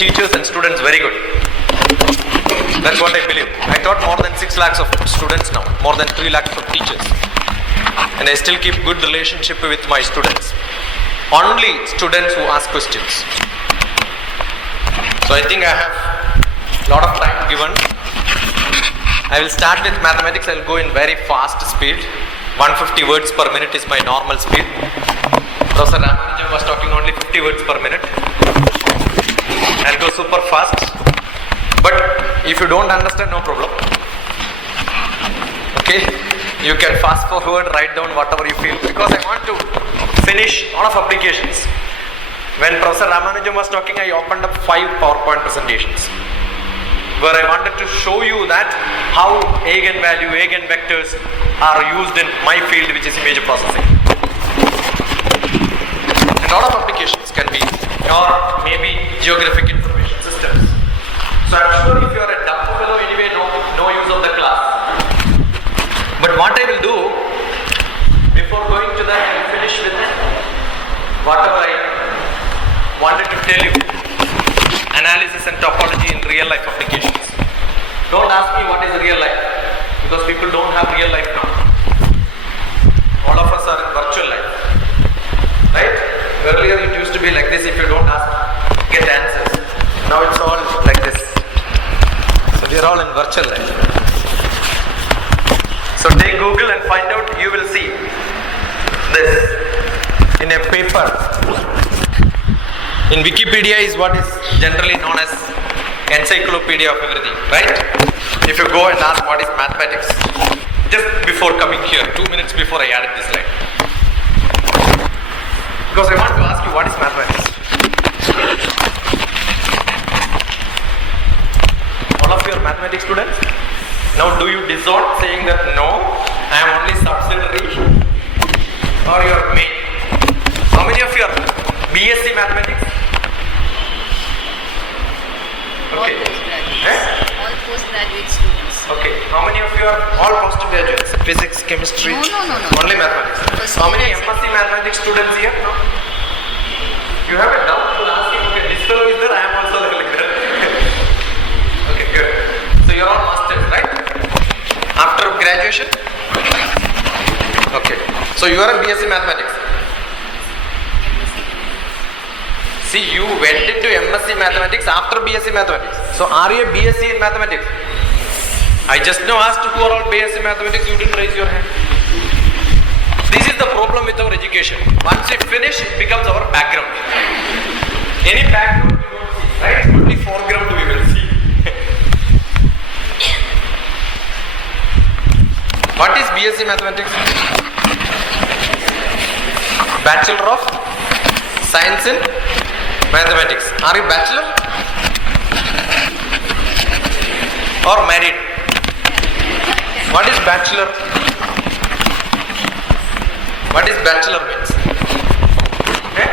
teachers and students very good. That's what I believe. I taught more than 6 lakhs of students now, more than 3 lakhs of teachers. And I still keep good relationship with my students. Only students who ask questions. So I think I have a lot of time given. I will start with mathematics. I will go in very fast speed. 150 words per minute is my normal speed. Professor Ramanujan was talking only 50 words per minute. I'll go super fast. But if you don't understand, no problem. Okay? You can fast forward, write down whatever you feel. Because I want to finish a lot of applications. When Professor Ramanujan was talking, I opened up 5 PowerPoint presentations where I wanted to show you that how eigenvalue, eigenvectors are used in my field, which is image processing. And a lot of applications can be, or maybe geographic information systems. So I'm sure if you are a dumb fellow anyway, no use of the class. But what I will do, before going to that, I will finish with whatever I wanted to tell you. Analysis and topology in real life applications. Don't ask me what is real life, because people don't have real life now. All of us are in virtual life, right? Earlier it used to be like this: if you don't ask, get answers. Now it's all like this. So we are all in virtual life. So take Google and find out. You will see this in a paper. In Wikipedia is what is generally known as encyclopedia of everything, right? If you go and ask what is mathematics, just before coming here, 2 minutes before I added this line. Because I want to ask you what is mathematics. All of you are mathematics students? Now do you disown saying that no, I am only subsidiary, or you are main? How many of you are BSc mathematics? Okay. All postgraduate students. Okay. How many of you are all postgraduates? Physics, chemistry? No. Only mathematics. How many MSc mathematics students here? No. You have a doubt to ask him, okay, this fellow is there, I am also like that. Okay, good. So you are all masters, right? After graduation? Okay. So you are a BSc mathematics. See, you went into MSc mathematics after BSc mathematics. So are you a BSc in mathematics? I just now asked who are all BSc mathematics, you didn't raise your hand. This is the problem with our education. Once we finish, it becomes our background. Any background we don't see, right? Only foreground we will see. What is BSc mathematics? Bachelor of Science in Mathematics. Are you bachelor or married? What is bachelor? What is bachelor means? Okay?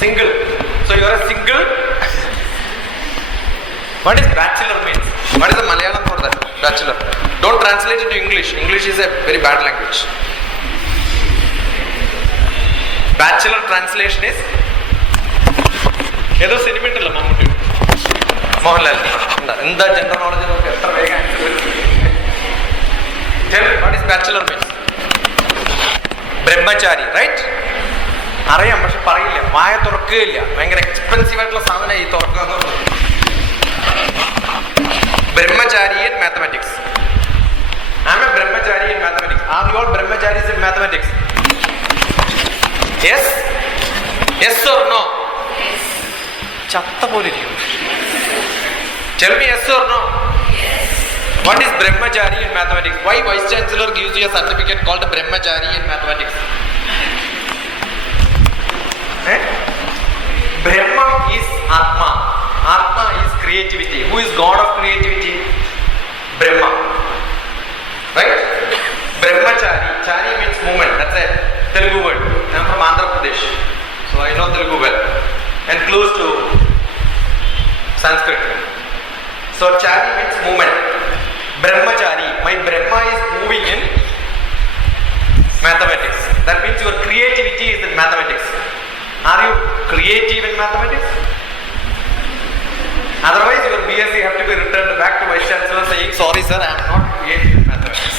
Single. So you are a single. What is bachelor means? What is the Malayalam for that? Bachelor. Don't translate it to English. English is a very bad language. Bachelor translation is ഏതോ സിനിമ ഉണ്ടല്ലോ മമ്മൂട്ടി മോഹൻലാൽ എന്താ general knowledge നോക്കി എത്ര വേഗം what is bachelor means ബ്രഹ്മചാരി right അറിയാം പക്ഷെ പറയില്ല വായ തുറക്കുകയില്ല ഭയങ്കര എക്സ്പെൻസീവ് ആയിട്ടുള്ള സാധനം ഈ തുറക്കുക എന്ന് പറഞ്ഞത് brahmachari in mathematics I am a brahmachari in mathematics are you all brahmacharis in mathematics Yes? Yes or no? Yes. Chatta polirikum. Tell me yes or no? Yes. What is Brahmachari in mathematics? Why Vice Chancellor gives you a certificate called Brahmachari in mathematics? Brahma is Atma. Atma is creativity. Who is God of creativity? Brahma. Right? Brahmachari. Chari means movement. That's a Telugu word. I am from Andhra Pradesh, so I know Telugu well and close to Sanskrit. So chari means movement. Brahmachari. My Brahma is moving in mathematics. That means your creativity is in mathematics. Are you creative? creative in mathematics? Otherwise, your BSc have to be returned back to Vice Chancellor saying, sorry sir, I am not creative in mathematics.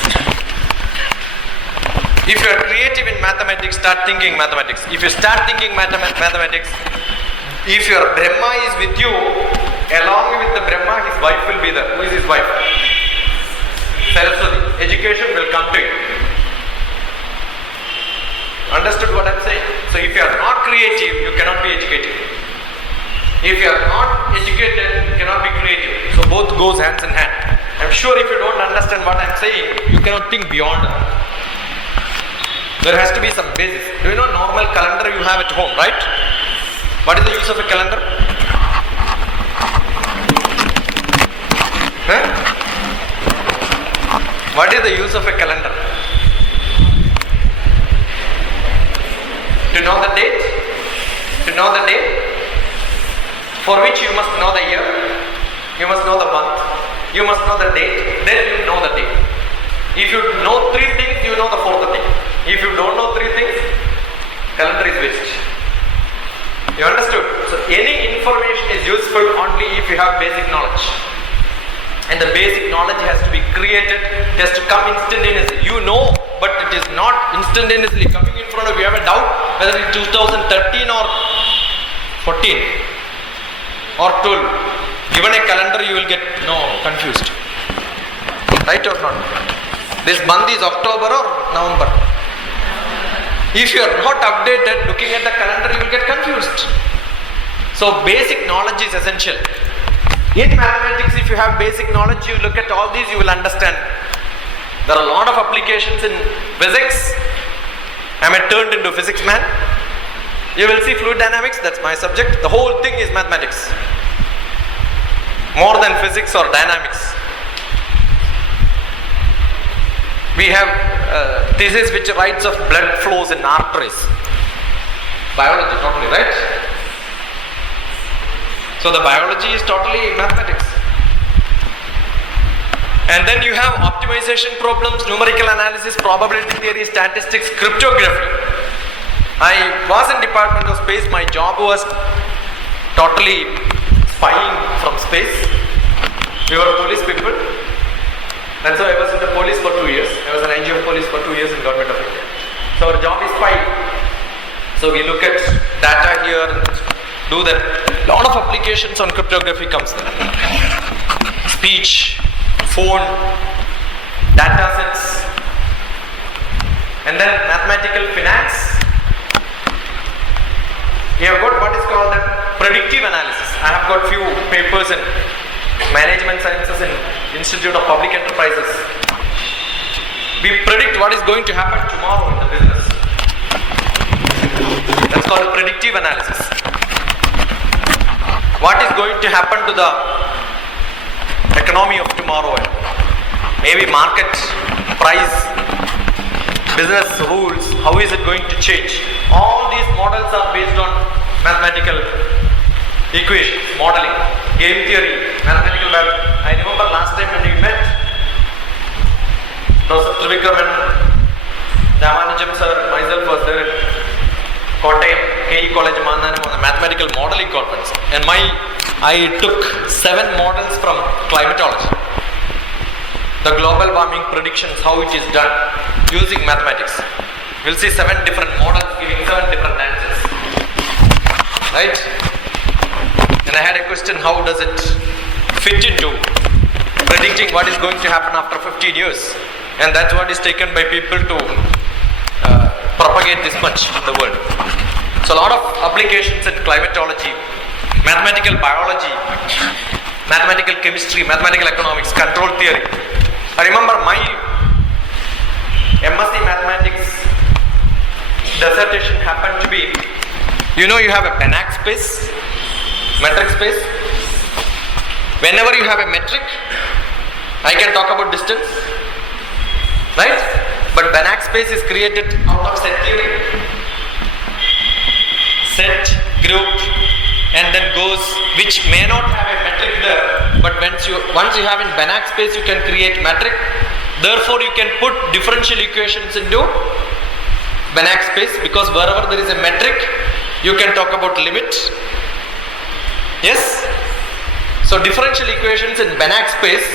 If you are creative in mathematics, start thinking mathematics. If you start thinking mathematics, if your Brahma is with you, along with the Brahma, his wife will be there. Who is his wife? Saraswati. Education will come to you. Understood what I am saying? So if you are not creative, you cannot be educated. If you are not educated, you cannot be creative. So both goes hands in hand. I am sure if you don't understand what I am saying, you cannot think beyond that. There has to be some basis. Do you know normal calendar you have at home, right? What is the use of a calendar? Huh? What is the use of a calendar? To know the date? To know the day? For which you must know the year, you must know the month, you must know the date, then you know the day. If you know three things, you know the fourth thing. If you don't know three things, calendar is waste. You understood? So any information is useful only if you have basic knowledge. And the basic knowledge has to be created, it has to come instantaneously. You know, but it is not instantaneously coming in front of you. You have a doubt whether it's 2013 or 14 or 12. Given a calendar, you will get confused. Right or not? This month is October or November. If you are not updated, looking at the calendar, you will get confused. So basic knowledge is essential. In mathematics, if you have basic knowledge, you look at all these, you will understand. There are a lot of applications in physics. I am turned into a physics man. You will see fluid dynamics, that's my subject. The whole thing is mathematics. More than physics or dynamics. We have thesis which writes of blood flows in arteries. Biology totally, right? So the biology is totally mathematics. And then you have optimization problems, numerical analysis, probability theory, statistics, cryptography. I was in Department of Space. My job was totally spying from space. We were police people. That's why I was in the police for 2 years. I was an IGF police for 2 years in Government of India. So our job is spying. So we look at data here, do that. Lot of applications on cryptography comes there. Speech, phone, data sets, and then mathematical finance. We have got what is called predictive analysis. I have got few papers in management sciences in Institute of Public Enterprises. We predict what is going to happen tomorrow in the business. That's called predictive analysis. What is going to happen to the economy of tomorrow? Maybe market price, business rules, how is it going to change? All these models are based on mathematical equations, modeling, game theory, mathematical biology. I remember last time when we met, Professor Trivikram and Ramanujam sir, myself was there at Kottayam, KE College Mandanam on the mathematical modeling conference. And I took 7 models from climatology. The global warming predictions, how it is done using mathematics. We'll see 7 different models giving 7 different answers. Right? And I had a question, how does it fit into predicting what is going to happen after 15 years? And that's what is taken by people to propagate this much in the world. So a lot of applications in climatology, mathematical biology, mathematical chemistry, mathematical economics, control theory. I remember my MSc Mathematics dissertation happened to be, you have a Banach space, metric space. Whenever you have a metric, I can talk about distance, right? But Banach space is created out of set theory. Set, group, and then goes, which may not have a metric there, but once you have in Banach space, you can create metric. Therefore, you can put differential equations into Banach space, because wherever there is a metric, You can talk about limit. Yes? So differential equations in Banach space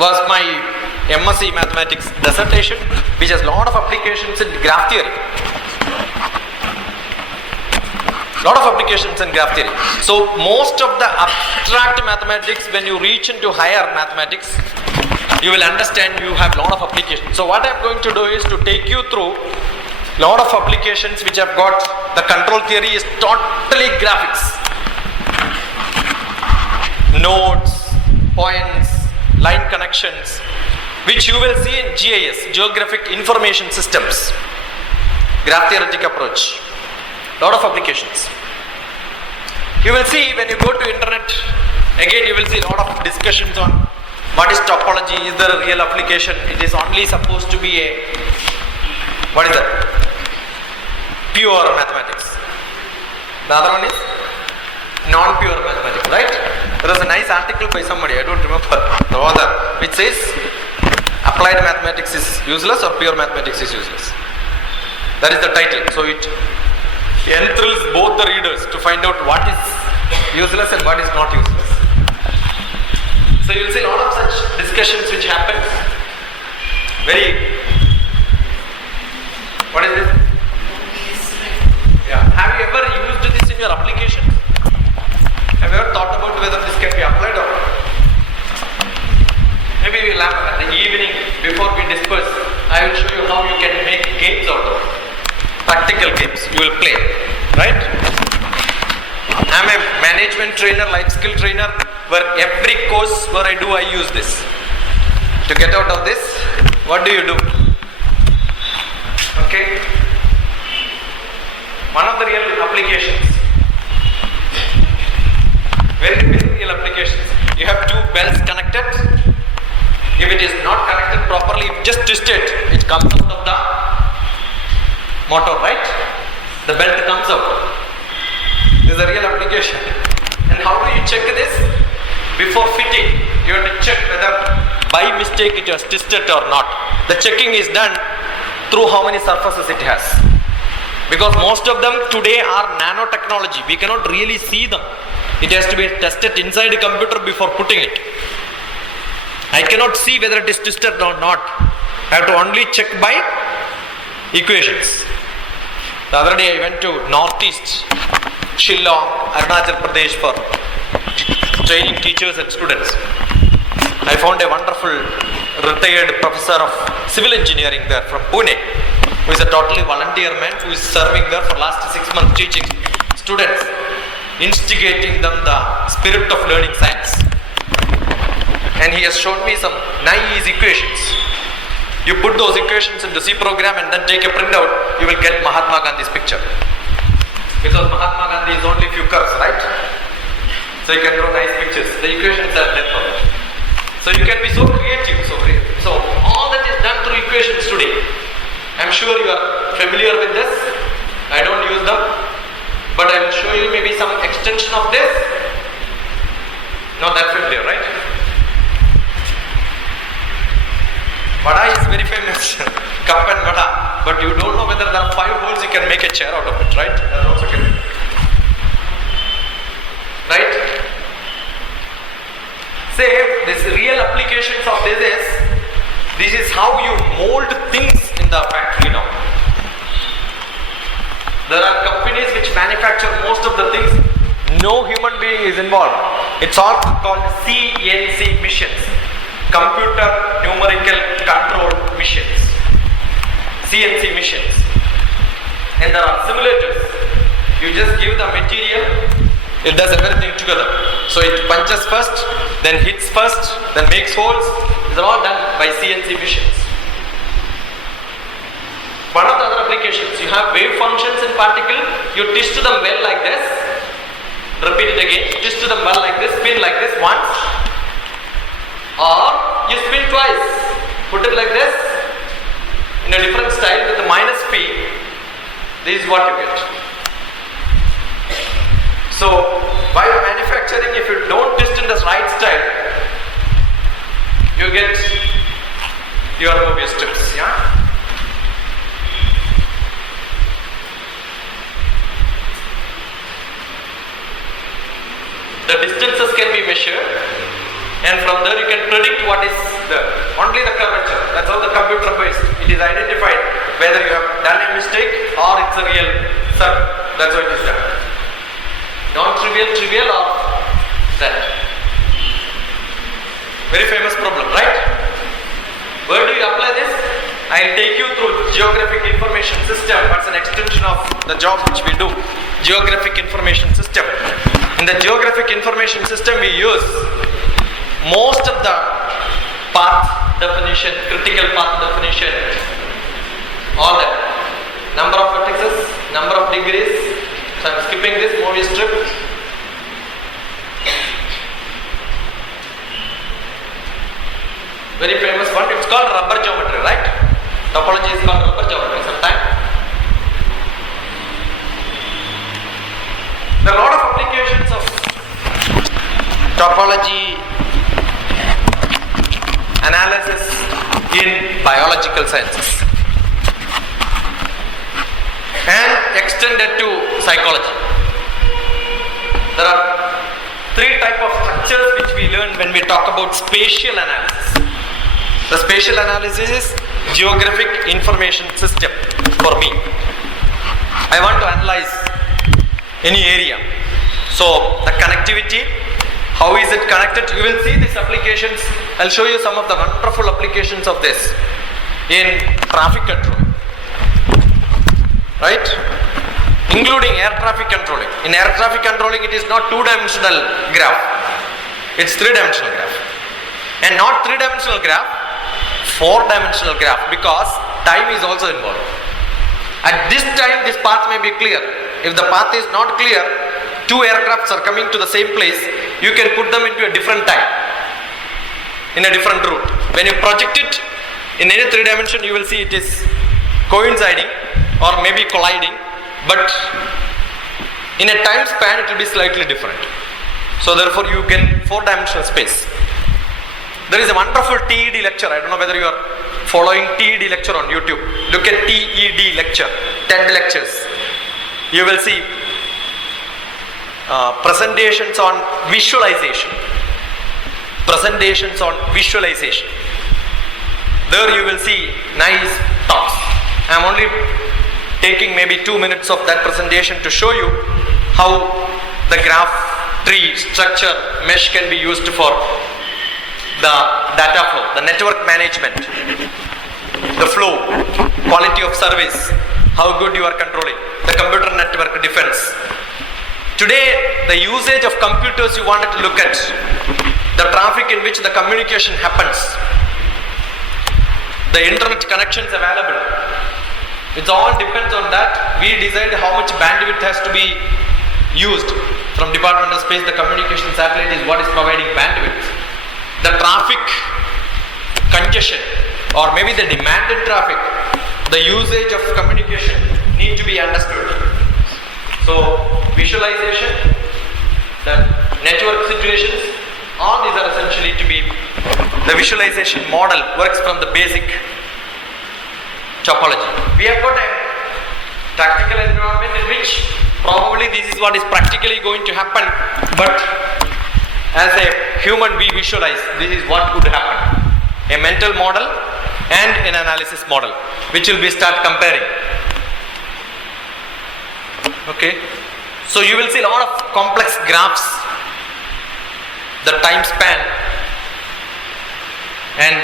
was my MSc Mathematics dissertation, which has a lot of applications in graph theory. Lot of applications in graph theory. So most of the abstract mathematics, when you reach into higher mathematics, you will understand you have lot of applications. So what I am going to do is to take you through lot of applications which have got the control theory is totally graphics. Nodes, points, line connections, which you will see in GIS, Geographic Information Systems, graph theoretic approach. Lot of applications. You will see when you go to internet, again you will see a lot of discussions on what is topology, is there a real application, it is only supposed to be a, what is that? Pure mathematics. The other one is non-pure mathematics, right? There was a nice article by somebody, I don't remember the author, which says applied mathematics is useless or pure mathematics is useless. That is the title. So it enthralls both the readers to find out what is useless and what is not useless. So you will see a lot of such discussions which happen. Very, what is this? Yeah. Have you ever used this in your application? Have you ever thought about whether this can be applied or not? Maybe we will have at the evening before we disperse. I will show you how you can make games out of it. Practical games you will play, right? I am a management trainer, life skill trainer, where every course where I do, I use this. To get out of this, what do you do? Okay? One of the real applications, very real applications. You have two belts connected. If it is not connected properly, if just twist it, it comes out of the motor, right? The belt comes out. This is a real application. And how do you check this? Before fitting, you have to check whether by mistake it was twisted or not. The checking is done through how many surfaces it has. Because most of them today are nanotechnology. We cannot really see them. It has to be tested inside a computer before putting it. I cannot see whether it is twisted or not. I have to only check by equations. The other day I went to Northeast, Shillong, Arunachal Pradesh for training teachers and students. I found a wonderful retired professor of civil engineering there from Pune, who is a totally volunteer man who is serving there for last 6 months teaching students, instigating them the spirit of learning science. And he has shown me some nice equations. You put those equations into C program and then take a printout, you will get Mahatma Gandhi's picture. Because Mahatma Gandhi is only few curves, right? So you can draw nice pictures. The equations are there for it. So you can be so creative. So all that is done through equations today. I am sure you are familiar with this. I don't use them. But I will show you maybe some extension of this. Not that familiar, right? Vada is very famous. Cup and vada. But you don't know whether there are 5 holes you can make a chair out of it, right? That also can. Right? Say, this real applications of this is how you mold things in the factory now. There are companies which manufacture most of the things, no human being is involved. It's all called CNC machines. Computer numerical control machines. CNC machines. And there are simulators. You just give the material, it does everything together. So it punches first, then hits first, then makes holes. These are all done by CNC machines. One of the other applications, you have wave functions in particle, you twist them well like this, repeat it again, twist them well like this, spin like this once, or you spin twice, put it like this, in a different style with the minus P, this is what you get. So, while manufacturing, if you don't twist in the right style, you get your Mobius strips, yeah? The distances can be measured, and from there you can predict what is only the curvature. That's how the computer based. It is identified whether you have done a mistake or it's a real circle. That's how it is done. Non-trivial, trivial, or that. Very famous problem, right? Where do you apply this? I'll take you through geographic information system. That's an extension of the job which we do. Geographic information system. In the geographic information system we use most of the path definition, critical path definition, all that. Number of vertices, number of degrees. So I'm skipping this movie strip. Very famous one. It's called rubber geometry, right? Topology is called rubber geometry sometimes. There are a lot of applications of topology analysis in biological sciences and extended to psychology. There are three types of structures which we learn when we talk about spatial analysis. The spatial analysis is geographic information system for me. I want to analyze any area. So the connectivity, how is it connected? You will see these applications. I'll show you some of the wonderful applications of this in traffic control, right? Including air traffic controlling. In air traffic controlling, it is not two-dimensional graph. It's three-dimensional graph. And not three-dimensional graph, four-dimensional graph, because time is also involved. At this time, this path may be clear. If the path is not clear, two aircrafts are coming to the same place, you can put them into a different time, in a different route. When you project it in any three dimension, you will see it is coinciding or maybe colliding, but in a time span it will be slightly different. So therefore you get four-dimensional space. There is a wonderful TED lecture. I don't know whether you are following TED lecture on YouTube. Look at TED lecture, TED lectures. You will see presentations on visualization. Presentations on visualization. There you will see nice talks. I am only taking maybe 2 minutes of that presentation to show you how the graph tree structure mesh can be used for the data flow, the network management, the flow, quality of service, how good you are controlling, the computer network defense. Today, the usage of computers you wanted to look at, the traffic in which the communication happens, the internet connections available, it all depends on that. We decide how much bandwidth has to be used. From Department of Space, the communication satellite is what is providing bandwidth. The traffic congestion or maybe the demand in traffic, the usage of communication need to be understood. So visualization, the network situations, all these are essentially to be, the visualization model works from the basic topology. We have got a practical environment in which probably this is what is practically going to happen, but as a human we visualize this is what could happen. A mental model and an analysis model, which will be start comparing. Okay, so you will see a lot of complex graphs, the time span, and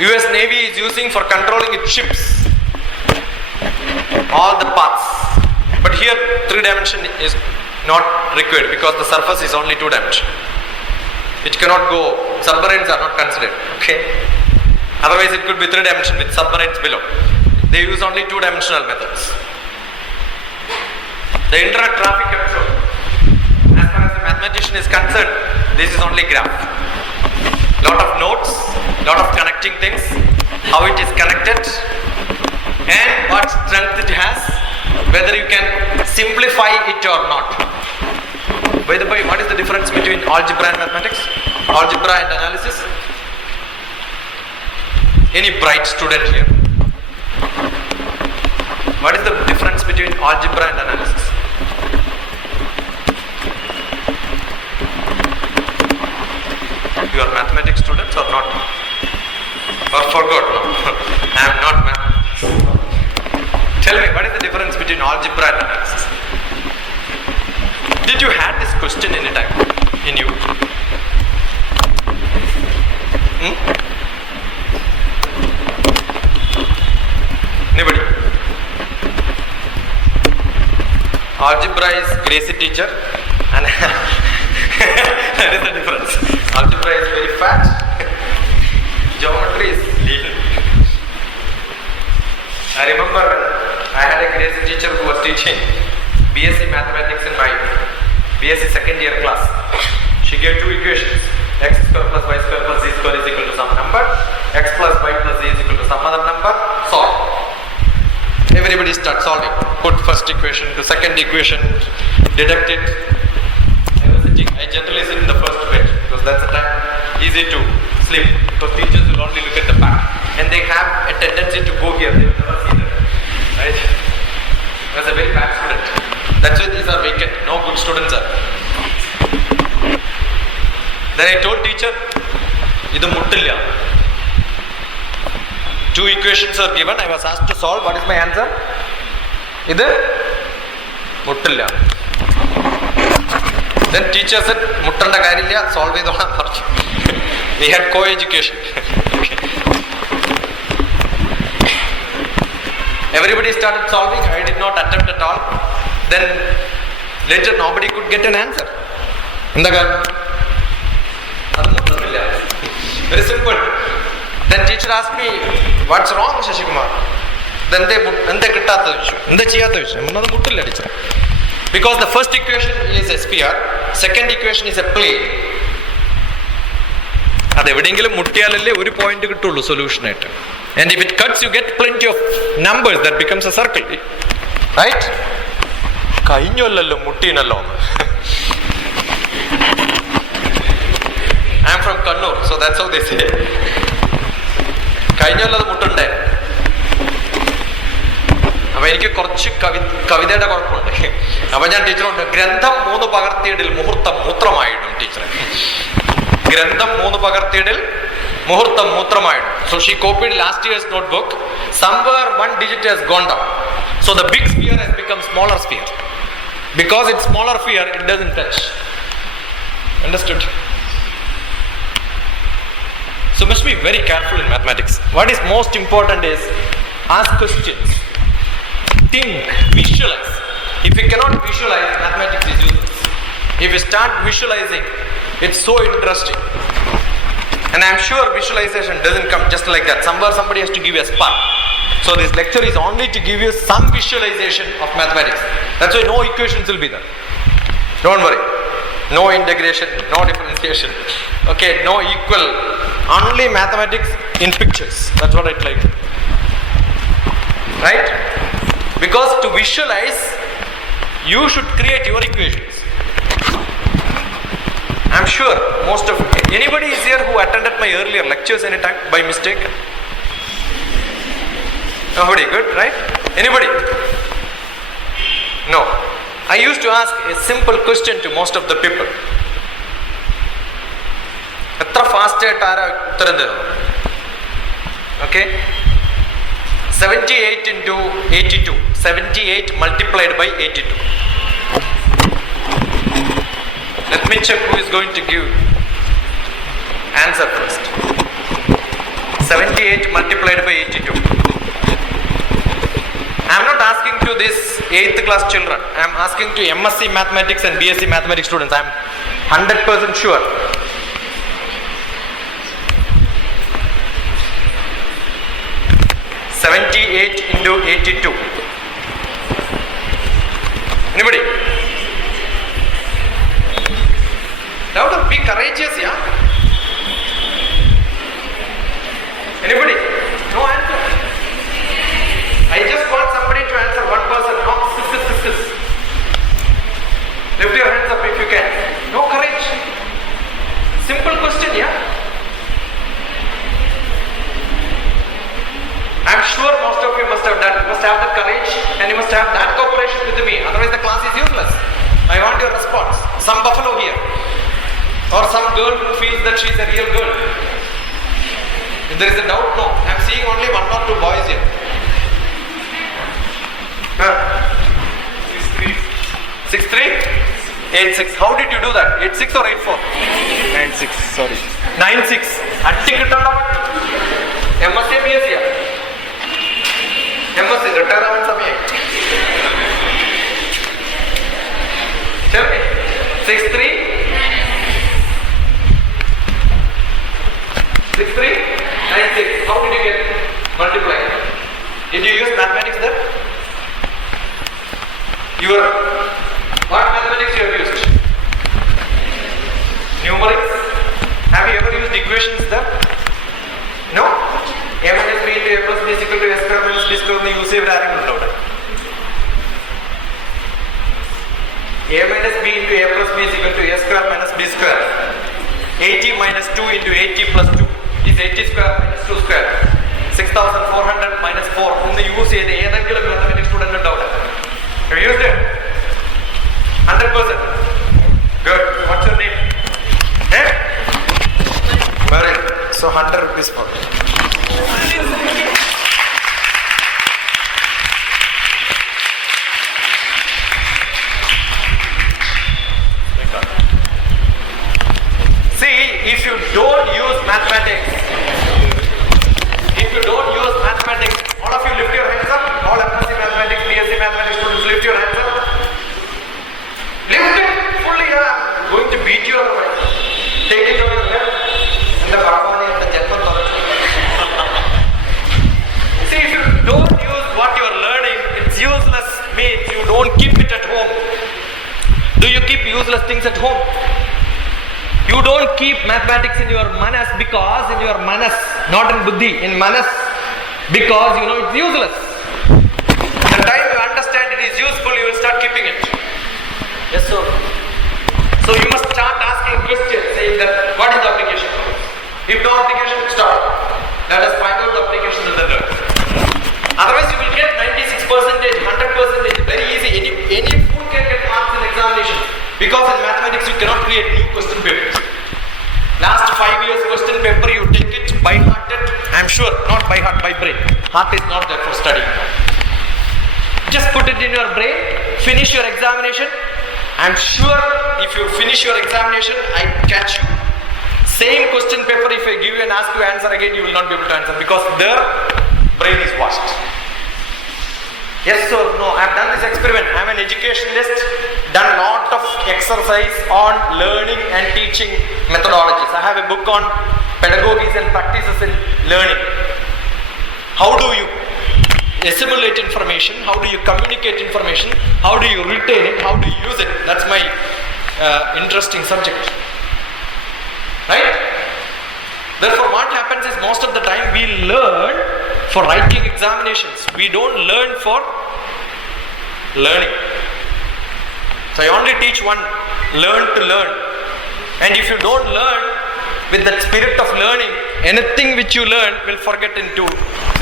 US Navy is using for controlling its ships all the paths, but here 3 dimension is not required because the surface is only 2 dimension. It cannot go, submarines are not considered, okay? Otherwise it could be 3 dimension with submarines below. They use only 2 dimensional methods. The internet traffic control, as far as the mathematician is concerned, this is only graph. Lot of nodes, lot of connecting things, how it is connected and what strength it has, whether you can simplify it or not. By the way, what is the difference between algebra and mathematics? Algebra and analysis? Any bright student here? What is the difference between algebra and analysis? You are mathematics students or not? Or forgot? No. I am not mathematics. Tell me, what is the difference between algebra and analysis? Did you have this question any time in you? Anybody? Algebra is Gracie teacher and that is the difference. Algebra is very fat, geometry is lean. I remember when I had a Gracie teacher who was teaching BSc Mathematics in my BSc second year class. She gave two equations, x square plus y square plus z square is equal to some number, x plus y plus z is equal to some other number, solve. Everybody starts solving. Put first equation to second equation, deduct it. I generally sit in the first bench because that's the time easy to sleep because teachers will only look at the back and they have a tendency to go here. They will never see that. Right? I was a very bad student. That's why these are vacant. No good students are. Then I told teacher, idu muttilla. Two equations are given. I was asked to solve. What is my answer? Idu muttilla. Then teacher said, muttanda karilla, solve idolam parchu. We had co-education. Everybody started solving. I did not attempt at all. Then later nobody could get an answer. Very simple. Then teacher asked me, what's wrong, Shashikumar? Then because the first equation is a sphere, second equation is a plane. Solution. And if it cuts, you get plenty of numbers, that becomes a circle. Right? I am from Kannur, so that's how they say. അപ്പോൾ എനിക്ക് കുറച്ച് കവിതയുടെ കുഴപ്പമുണ്ട്. അപ്പോൾ ഞാൻ ടീച്ചറോട് ഗ്രന്ഥം 3 പകർത്തിയിടിൽ മുഹൂർത്തം മൂത്രമായിടും ടീച്ചറെ. ഗ്രന്ഥം 3 പകർത്തിയിടിൽ മുഹൂർത്തം മൂത്രമായിടും. So she copied last year's notebook. Somewhere one digit has gone down. So the big sphere has become smaller sphere. Because it's smaller sphere, it doesn't touch. Understood? So must be very careful in mathematics. What is most important is ask questions. Think, visualize. If you cannot visualize, mathematics is useless. If you start visualizing, it's so interesting. And I'm sure visualization doesn't come just like that. Somewhere somebody has to give you a spark. So this lecture is only to give you some visualization of mathematics. That's why no equations will be there. Don't worry. No integration, no differentiation. Okay, no equal. Only mathematics in pictures. That's what I'd like. Right? Because to visualize, you should create your equations. I'm sure most of anybody is here who attended my earlier lectures anytime by mistake? Nobody, good, right? Anybody? No. I used to ask a simple question to most of the people. Etra fast aara uttaram therunu? Okay? 78 into 82. 78 multiplied by 82. Let me check who is going to give answer first. 78 multiplied by 82. I am not asking to this 8th class children. I am asking to MSc Mathematics and BSc Mathematics students. I am 100% sure. (78 into 82). Anybody? Louder, be courageous, yeah? Anybody? No answer. I just want somebody to answer, one person. No, sis. Lift your hands up if you can. No courage. Simple question, yeah? I'm sure most of you must have done. You must have that courage and you must have that cooperation with me. Otherwise the class is useless. I want your response. Some buffalo here. Or some girl who feels that she is a real girl? If there is a doubt, no. I am seeing only 1 or 2 boys here. 6'3"? 8'6". How did you do that? 8'6" or 8'4"? 9-6, sorry. 9'6". അട്ടിക്കിട്ടുണ്ടോ? MSc BSc yeah? MSc retire ആവാൻ സമയം. Tell me. 6'3"? 6'3"? 9'6". How did you get multiply? Did you use mathematics there? What mathematics you have used? Numerics? Have you ever used equations there? No? A minus b into a plus b is equal to a square minus b square എന്ന് use ചെയ്തിട്ടാരെങ്കിലും അവിടെ? A minus b into a plus b is equal to a square minus b square. 80 minus 2 into 80 plus 2 is 80 square minus 2 square. 6400 minus 4 എന്ന് use ചെയ്ത് ഏതെങ്കിലും mathematics student ഉണ്ടാവില്ല. Have you used it? 100%. Good. What's your name? Eh? Very good. So 100 rupees for it. See, if you don't use mathematics, all of you lift your hands up. All MSc mathematics, BSc mathematics students, lift your hands up. Lift it fully. I'm going to beat you otherwise. Take it on your left. And the Bhagavani and the Janman. See, if you don't use what you are learning, it's useless. Means you don't keep it at home. Do you keep useless things at home? You don't keep mathematics in your manas because in your manas, not in buddhi, in manas, because you know it's useless. The time you understand it is useful, you will start keeping it. Yes, sir. So you must start asking questions saying that what is the application for this? If no application, stop. Let us find out the application and then learn. Otherwise you will get 96%, 100%, very easy. Any fool can get marks in examination. Because in mathematics you cannot create new question papers. Last 5 years question paper you take it by hearted. I am sure not by heart, by brain. Heart is not there for studying. Just put it in your brain. Finish your examination. I am sure if you finish your examination, I catch you. Same question paper if I give you and ask you answer again, you will not be able to answer because their brain is washed. Yes or no? I have done this experiment. I am an educationalist, done a lot of exercise on learning and teaching methodologies. I have a book on pedagogies and practices in learning. How do you assimilate information? How do you communicate information? How do you retain it? How do you use it? That's my interesting subject. Right? Therefore, what happens is most of the time we learn for writing examinations. We don't learn for learning. So I only teach one, learn to learn. And if you don't learn with that spirit of learning, anything which you learn will forget in 2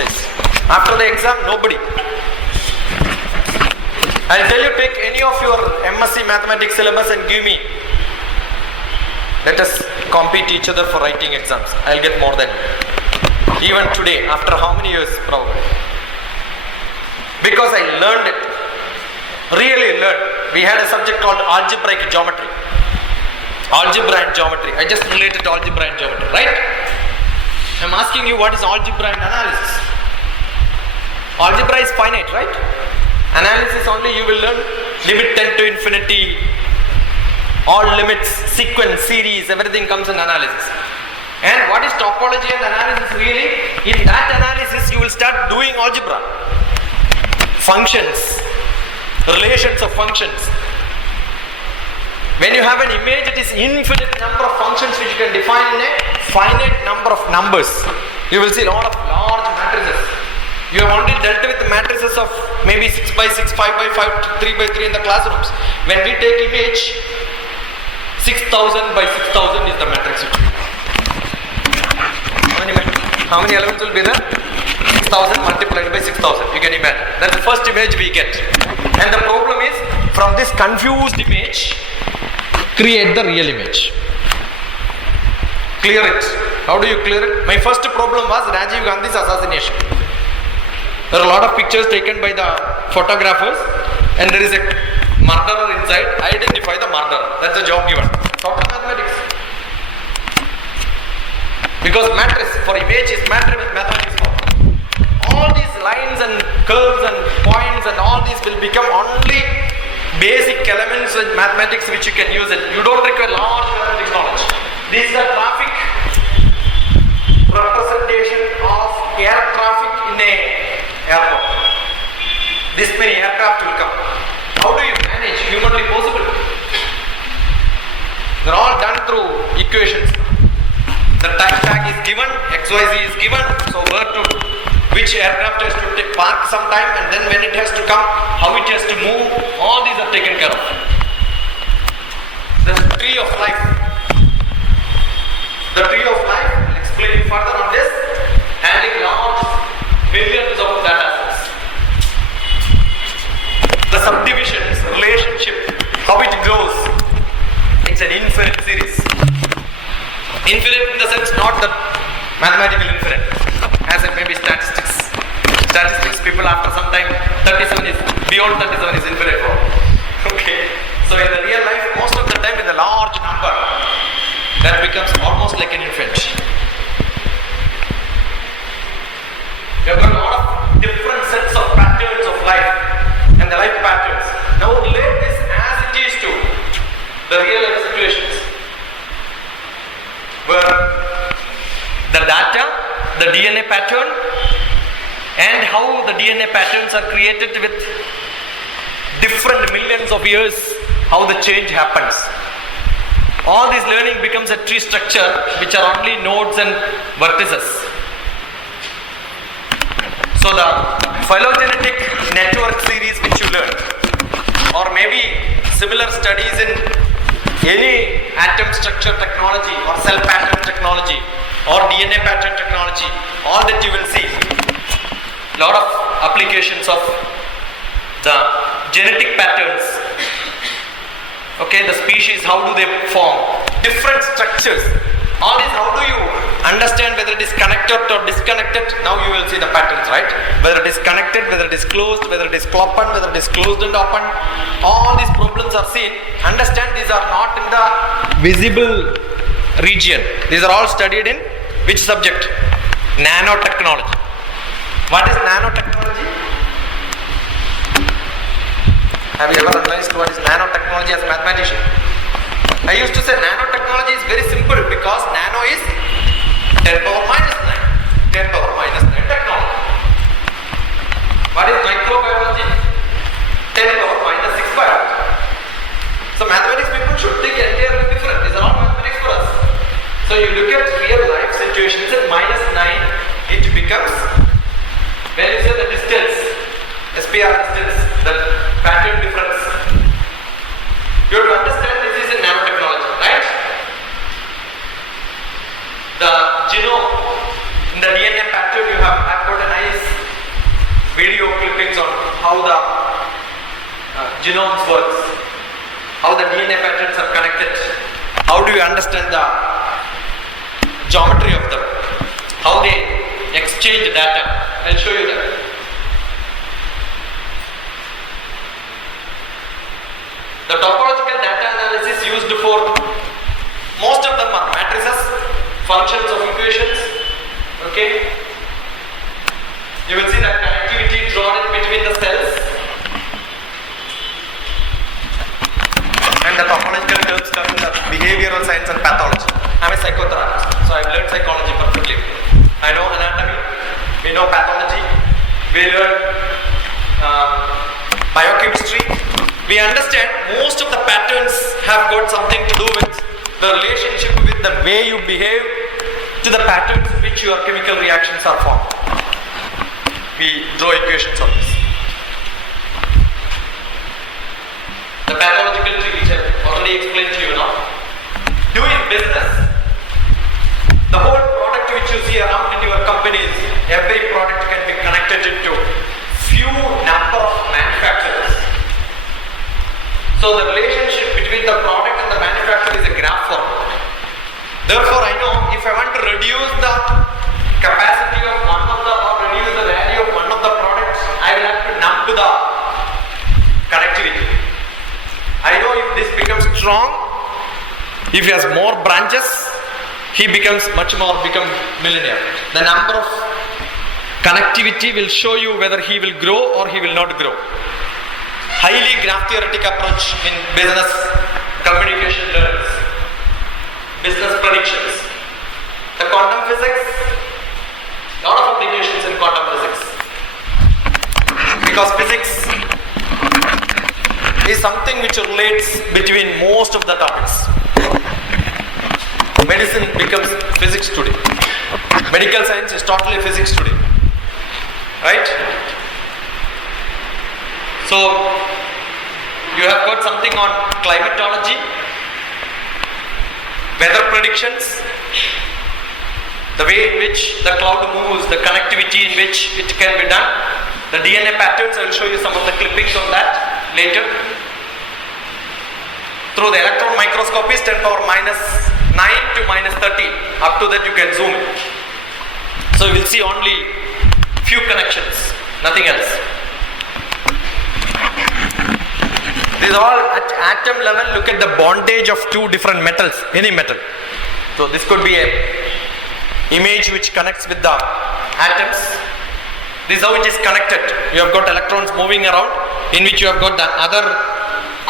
days. After the exam, nobody. I'll tell you, take any of your MSc mathematics syllabus and give me. Let us compete each other for writing exams. I'll get more than you. Even today, after how many years probably? Because I learned it. Really learned. We had a subject called algebraic geometry. Algebra and geometry. I just related algebra and geometry, right? I'm asking you what is algebra and analysis. Algebra is finite, right? Analysis only you will learn limit 10 to infinity. All limits, sequence, series, everything comes in analysis. And what is topology and analysis really? In that analysis you will start doing algebra. Functions, relations of functions. When you have an image, it is infinite number of functions which you can define in a finite number of numbers. You will see a lot of large matrices. You have only dealt with matrices of maybe 6 by 6, 5 by 5, 3 by 3 in the classrooms. When we take image, 6000 by 6000 is the matrix. How many elements will be there? 6000 multiplied by 6000. You can imagine. That's the first image we get. And the problem is, from this confused image, create the real image. clear it. How do you clear it? My first problem was Rajiv Gandhi's assassination. There are a lot of pictures taken by the photographers and there is a murderer inside. Identify the murderer. That's the job given. Total mathematics. Because matrix for image is mathematics for. All these lines and curves and points and all these will become only basic elements in mathematics which you can use it. You don't require large mathematics knowledge. This is the traffic representation of air traffic in a airport. This many aircraft will come. How do you manage? Humanly possible. They're all done through equations. The time tag is given, XYZ is given, so where to, which aircraft has to park sometime and then when it has to come, how it has to move, all these are taken care of. The tree of life. The tree of life, I'll explain further on this, handling large millions of data sets. The subdivisions, relationship, how it grows. It's an infinite series. Infinite in the sense not the mathematical infinite, as it may be statistics. Statistics people after some time, 37 is, beyond 37 is infinite for. Okay. So in the real life, most of the time with a large number, that becomes almost like an infant. We have got a lot of different sets of patterns of life and the life patterns. Now relate this as it is to the real life situations where the data, the DNA pattern and how the DNA patterns are created with different millions of years, how the change happens. All this learning becomes a tree structure which are only nodes and vertices. So the phylogenetic network series which you learn, or maybe similar studies in any atom structure technology or cell pattern technology or DNA pattern technology, all that you will see lot of applications of the genetic patterns. Okay, the species, how do they form? Different structures. All this, how do you understand whether it is connected or disconnected? Now you will see the patterns, right? Whether it is connected, whether it is closed, whether it is open, whether it is closed and open. All these problems are seen. Understand these are not in the visible region. These are all studied in which subject? Nanotechnology. What is nanotechnology? Have you ever analyzed what is nanotechnology as a mathematician? I used to say nanotechnology is very simple because nano is 10 power minus 9. 10 power minus 9 technology. What is microbiology? 10 power minus 6 biology. So mathematics people should think entirely different. These are all mathematics for us. So you look at real life situations at minus 9, it becomes, when you say the distance, SPR distance, the pattern difference. You have to understand this is in nanotechnology, right? The genome, in the DNA pattern you have, I've got a nice video clippings on how the genomes works, how the DNA patterns are connected, how do you understand the geometry of them, how they exchange data. I'll show you that. The topological data analysis used for most of them are matrices, functions of equations. Okay. You will see that connectivity drawn in between the cells. And the topological terms come in the behavioral science and pathology. I'm a psychotherapist, so I've learned psychology perfectly. I know anatomy, we know pathology, we learn biochemistry. We understand most of the patterns have got something to do with the relationship with the way you behave to the patterns in which your chemical reactions are formed. We draw equations on this. The pathological tree which I already explained to you now. Doing business, the whole product which you see around in your companies, every product can be connected into few number of manufacturers. So the relationship between the product and the manufacturer is a graph form. Therefore I know if reduce the capacity of one of the or reduce the value of one of the products, I will have to numb the connectivity. I know if this becomes strong, if he has more branches, he becomes become millionaire. The number of connectivity will show you whether he will grow or he will not grow. Highly graph theoretic approach in business communication learns, business predictions. The quantum physics, lot of applications in quantum physics. Because physics is something which relates between most of the topics. Medicine becomes physics today. Medical science is totally physics today. Right? So, you have got something on climatology, weather predictions, the way in which the cloud moves, the connectivity in which it can be done, the DNA patterns. I will show you some of the clippings on that later. Through the electron microscopy is 10 power minus 9 to minus 13. Up to that you can zoom in. So you will see only few connections, nothing else. These are all at atom level. Look at the bondage of two different metals, any metal. So this could be a image which connects with the atoms. This is how it is connected. You have got electrons moving around, in which you have got the other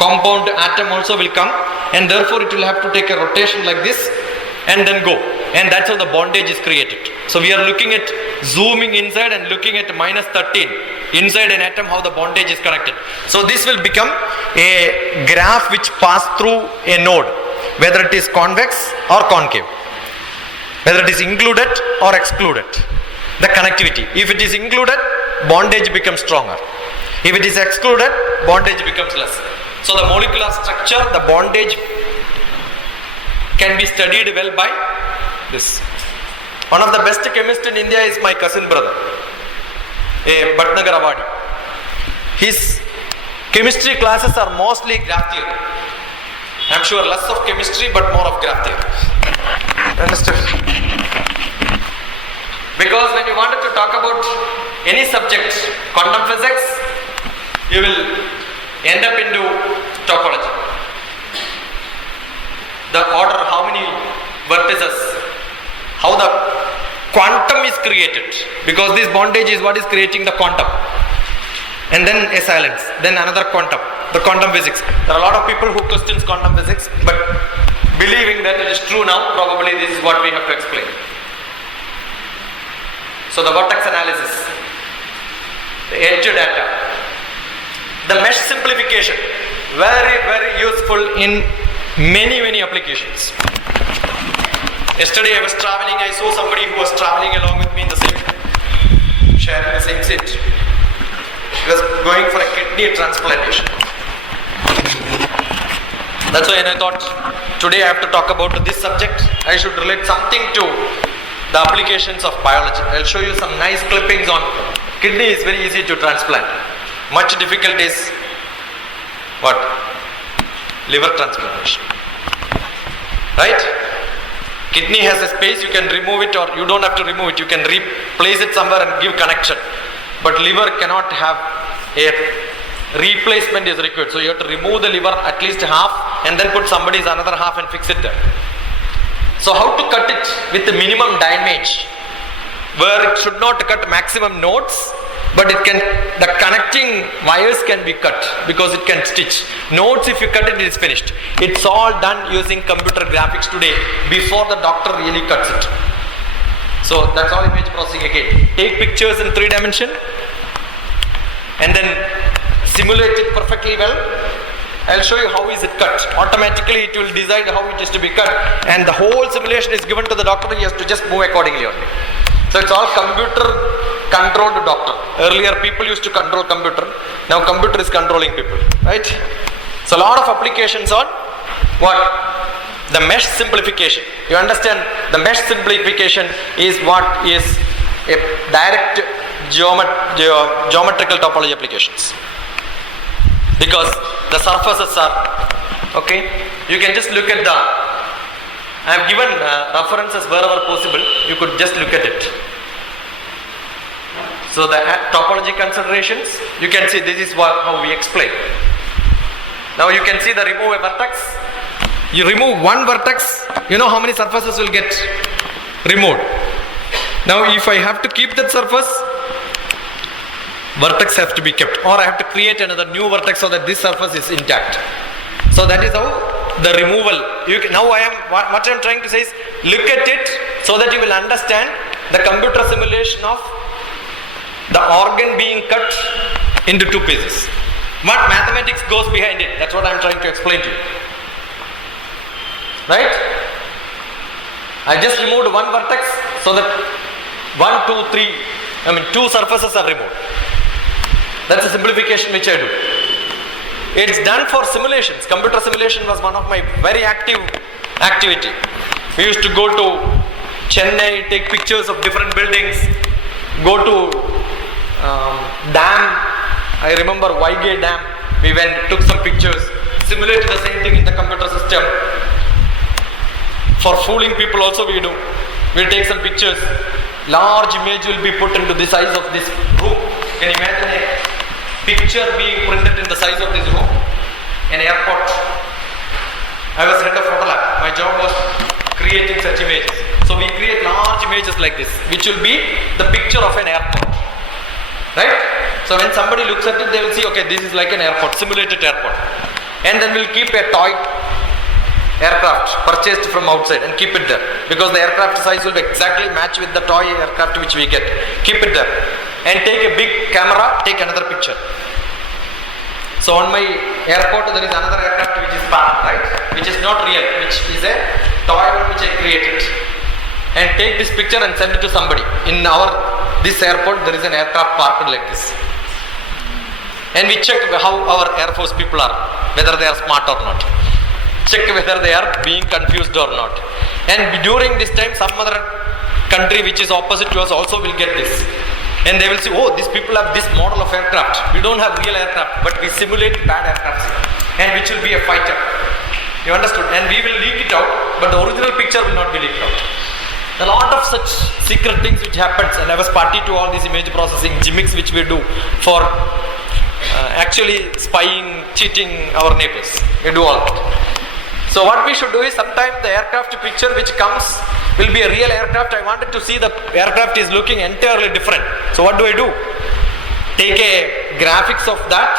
compound atom also will come, and therefore it will have to take a rotation like this and then go, and that's how the bondage is created. So we are looking at zooming inside and looking at minus 13 inside an atom, how the bondage is connected. So this will become a graph which pass through a node, whether it is convex or concave, whether it is included or excluded. The connectivity, if it is included, bondage becomes stronger. If it is excluded, bondage becomes less. So the molecular structure, the bondage can be studied well by this. One of the best chemists in India is my cousin brother, a Bhatnagar Awadi. His chemistry classes are mostly graph theory. I am sure less of chemistry but more of graph theory. Understood? Because when you wanted to talk about any subject, quantum physics, you will end up into topology. The order, how many vertices, how the quantum is created, because this bondage is what is creating the quantum. And then a silence, then another quantum, the quantum physics. There are a lot of people who question quantum physics, but believing that it is true now, probably this is what we have to explain. So the vortex analysis, the edge data, the mesh simplification, very, very useful in many applications. Yesterday I was traveling, I saw somebody who was traveling along with me in the same, sharing the same seat. He was going for a kidney transplantation. That's why I thought today I have to talk about this subject. I should relate something to the applications of biology. I'll show you some nice clippings on kidney. Is very easy to transplant. Much difficult is what? Liver transplantation. Right? Kidney has a space, you can remove it or you don't have to remove it. You can replace it somewhere and give connection. But liver cannot have a replacement is required. So you have to remove the liver at least half and then put somebody's another half and fix it there. So how to cut it with the minimum damage, where it should not cut maximum nodes, but it can, the connecting wires can be cut because it can stitch. Nodes, if you cut it, it is finished. It's all done using computer graphics today before the doctor really cuts it. So that's all image processing again. Take pictures in 3 dimension and then simulate it perfectly well. I'll show you how is it cut. Automatically it will decide how it is to be cut, and the whole simulation is given to the doctor. He has to just move accordingly only. So it's all computer controlled doctor. Earlier people used to control computer. Now computer is controlling people, right? So a lot of applications on what? The mesh simplification. You understand, the mesh simplification is what is a direct geometrical topology applications. Because the surfaces are, okay, you can just look at the I have given references wherever possible. You could just look at it. So the topology considerations, you can see this is how we explain. Now you can see the remove a vertex. You remove one vertex, you know how many surfaces will get removed. Now if I have to keep that surface, vertex has to be kept, or I have to create another new vertex so that this surface is intact. So that is how the removal. Now what I am trying to say is, look at it so that you will understand the computer simulation of the organ being cut into two pieces. What mathematics goes behind it, that's what I am trying to explain to you. Right? I just removed one vertex so that 2 surfaces are removed. That's a simplification which I do. It's done for simulations. Computer simulation was one of my very active activity. We used to go to Chennai, take pictures of different buildings, go to dam. I remember Vaigai Dam. We went, took some pictures, simulated the same thing in the computer system. For fooling people also we do. We'll take some pictures. Large image will be put into the size of this room. Can you imagine a picture being printed in the size of this room? An airport. I was head of photo lab. My job was creating such images. So we create large images like this, which will be the picture of an airport. Right? So when somebody looks at it, they will see, okay, this is like an airport, simulated airport. And then we'll keep a toy aircraft purchased from outside and keep it there, because the aircraft size will exactly match with the toy aircraft which we get. Keep it there and take a big camera, take another picture. So on my airport there is another aircraft which is parked, right, which is not real, which is a toy one which I created, and take this picture and send it to somebody. In this airport there is an aircraft parked like this, and we check how our Air Force people are, whether they are smart or not. Check whether they are being confused or not. And during this time, some other country which is opposite to us also will get this. And they will say, oh, these people have this model of aircraft. We don't have real aircraft, but we simulate bad aircrafts, and which will be a fighter. You understood? And we will leak it out, but the original picture will not be leaked out. A lot of such secret things which happens, and I was party to all these image processing gimmicks which we do for actually spying, cheating our neighbors. We do all that. So what we should do is, sometimes the aircraft picture which comes will be a real aircraft. I wanted to see the aircraft is looking entirely different. So what do? Take a graphics of that,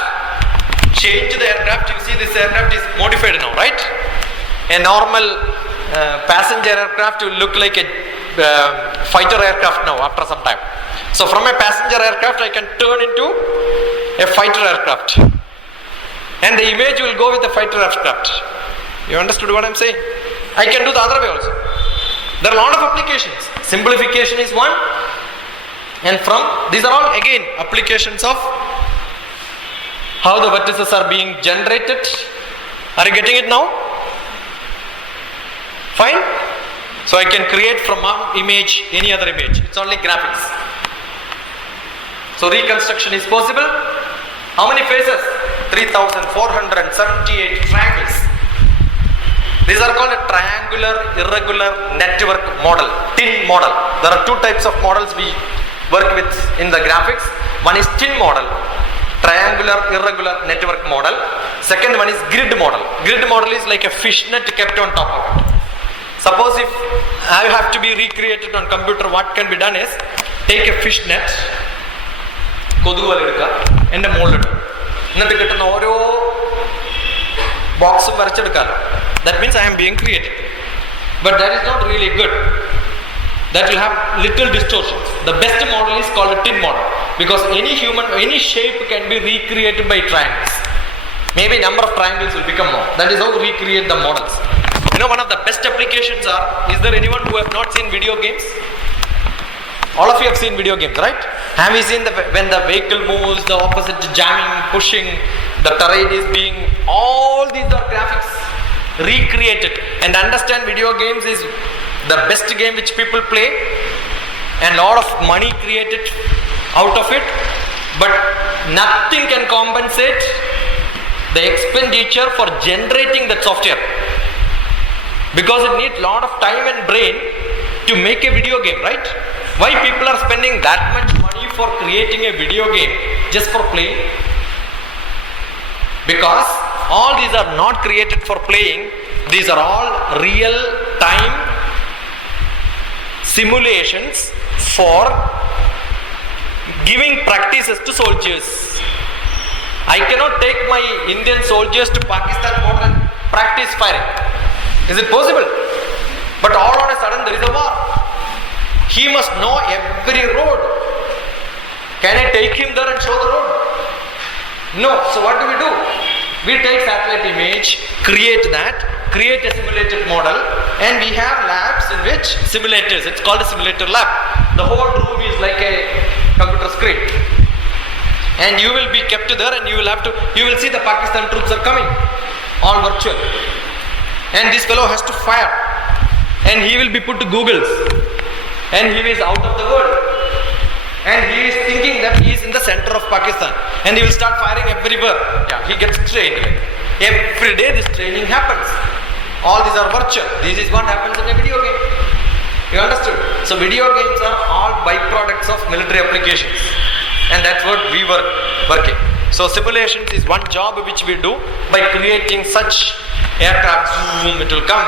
change the aircraft. You see this aircraft is modified now, right? A normal passenger aircraft will look like a fighter aircraft now after some time. So from a passenger aircraft I can turn into a fighter aircraft, and the image will go with the fighter aircraft. You understood what I'm saying? I can do the other way also. There are a lot of applications. Simplification is one, and these are all again applications of how the vertices are being generated. Are you getting it now? Fine? So I can create from one image any other image. It's only graphics. So reconstruction is possible. How many faces? 3,478 triangles. These are called a triangular irregular network model, TIN model. There are two types of models we work with in the graphics. One is TIN model, triangular irregular network model. Second one is grid model. Grid model is like a fishnet kept on top of it. Suppose if I have to be recreated on computer, what can be done is, take a fishnet, and a mold. Box that means I am being created, but that is not really good. That will have little distortions. The best model is called a TIN model, because any shape can be recreated by triangles. Maybe number of triangles will become more. That is how we recreate the models. You know, one of the best applications is there anyone who have not seen video games? All of you have seen video games, right? Have you seen when the vehicle moves, the opposite jamming, pushing, the terrain is being, all these are graphics recreated. And understand, video games is the best game which people play, and lot of money created out of it, but nothing can compensate the expenditure for generating that software. Because it needs lot of time and brain to make a video game, right? Why people are spending that much money for creating a video game just for playing? Because all these are not created for playing. These are all real time simulations for giving practices to soldiers. I cannot take my Indian soldiers to Pakistan border and practice firing. Is it possible? But all on a sudden there is a war. He must know every road. Can I take him there and show the road? No. So what do? We take satellite image, create a simulated model, and we have labs in which simulators, it's called a simulator lab. The whole room is like a computer screen. And you will be kept there and you will see the Pakistan troops are coming. All virtual. And this fellow has to fire. And he will be put to Googles. And he is out of the world. And he is thinking that he is in the center of Pakistan. And he will start firing everywhere. Yeah, he gets trained. Every day this training happens. All these are virtual. This is what happens in a video game. You understood? So video games are all byproducts of military applications. And that's what we were working. So simulations is one job which we do by creating such aircraft. Zoom, it will come.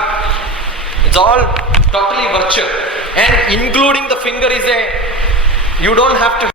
It's all totally virtual. And including the finger is you don't have to